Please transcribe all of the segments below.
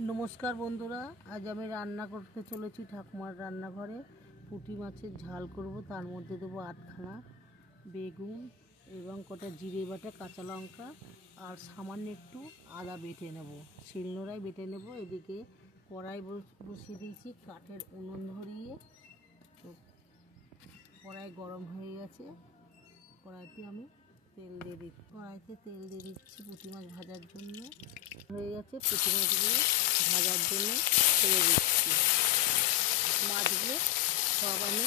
नमस्कार बंधुरा आज आमी रान्ना करते चलेছি ठाकुमार रान्नाघरे पुঁটি माছেर झाल करब। तार मध्य देव आटखाना बेगुन एवं कटा जिरे बाटा काँचा लंका और सामान्य एकटू आदा बेटे नेब, शिलनोड़ाय बेटे नेब। एदिके कड़ाई बसिए दिएछि, काठेर उनुन धरिए कड़ाई गरम हये गेছে। कड़ाईते आमी तेल दिए दिচ্ছি, कड़ाईते तेल दिए दिচ্ছি পুঁটি মাছ ভাজার জন্য। হয়ে গেছে, পুঁটি মাছগুলো ভাজার জন্য ছেড়ে দিচ্ছি। মাছগুলো সব আমি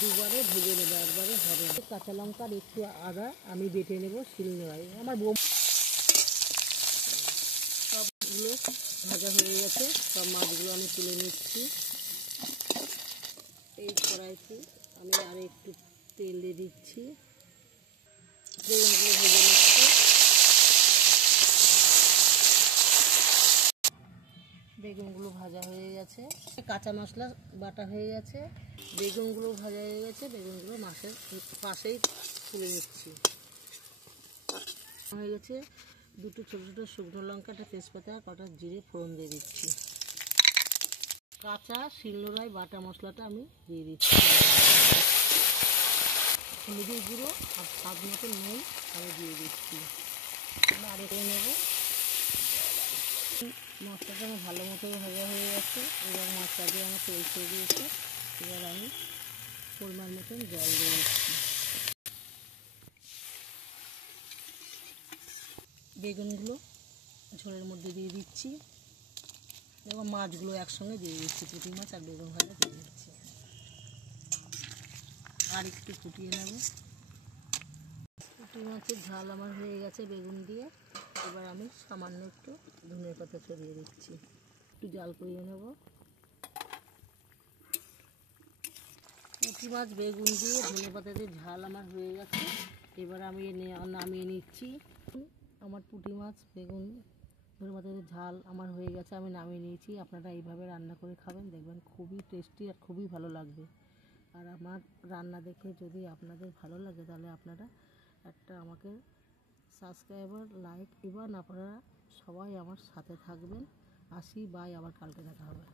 দুবারে ভেজে নেব, একবারে হবে না। কাঁচা লঙ্কা আর একটু আদা আমি বেটে নেব শিলনোড়ায়। আমার সবগুলো ভাজা হয়ে গেছে, সব মাছগুলো আমি তুলে নিচ্ছি। এই কড়াইতে আমি আর একটু তেল দিয়ে দিচ্ছি, বেগুনগুলো ভেজে নিচ্ছি। বেগুনগুলো ভাজা হয়ে গেছে, কাঁচা মশলা বাটা হয়ে গেছে, বেগুনগুলো ভাজা হয়ে গেছে। বেগুনগুলো মাছের পাশেই তুলে নিচ্ছি। হয়ে গেছে, দুটো ছোটো ছোটো শুকনো লঙ্কা, একটা তেজপাতা, কটা জিরে ফোড়ন দিয়ে দিচ্ছি। কাঁচা শিলনোড়ায় বাটা মশলাটা আমি দিয়ে দিচ্ছি। হলুদের গুঁড়ো আর স্বাদ মতো নুন আমি দিয়ে দিচ্ছি। আর একটু নেব। মশলাটা আমার ভালো মতো ভাজা হয়ে গেছে এবং মশলা দিয়ে আমার তেল ছেড়ে দিয়েছে। এবার আমি পরিমাণ মতন জল দিয়ে দিচ্ছি। বেগুনগুলো ঝোলের মধ্যে দিয়ে দিচ্ছি এবং মাছগুলো একসঙ্গে দিয়ে দিচ্ছি। পুঁটি মাছ আর বেগুন ভাজা দিয়ে দিচ্ছি। আর একটু ফুটিয়ে নেব। পুঁটি মাছের ঝাল আমার হয়ে গেছে বেগুন দিয়ে। এবার আমি সামান্য একটু ধনে পাতা ছড়িয়ে দিচ্ছি, একটু জাল করিয়ে নেব। পুঁটি মাছ বেগুন দিয়ে ধনে পাতা দিয়ে ঝাল আমার হয়ে গেছে। এবার আমি নামিয়ে নিচ্ছি। আমার পুঁটি মাছ বেগুন ধনে পাতা দিয়ে ঝাল আমার হয়ে গেছে, আমি নামিয়ে নিয়েছি। আপনারা এইভাবে রান্না করে খাবেন, দেখবেন খুবই টেস্টি আর খুবই ভালো লাগবে। আর আমার রান্না দেখে যদি আপনাদের ভালো লাগে তাহলে আপনারা একটা আমাকে সাবস্ক্রাইবার লাইক এবং আপনারা সবাই আমার সাথে থাকবেন। আসি, বাই, আবার কালকে দেখা হবে।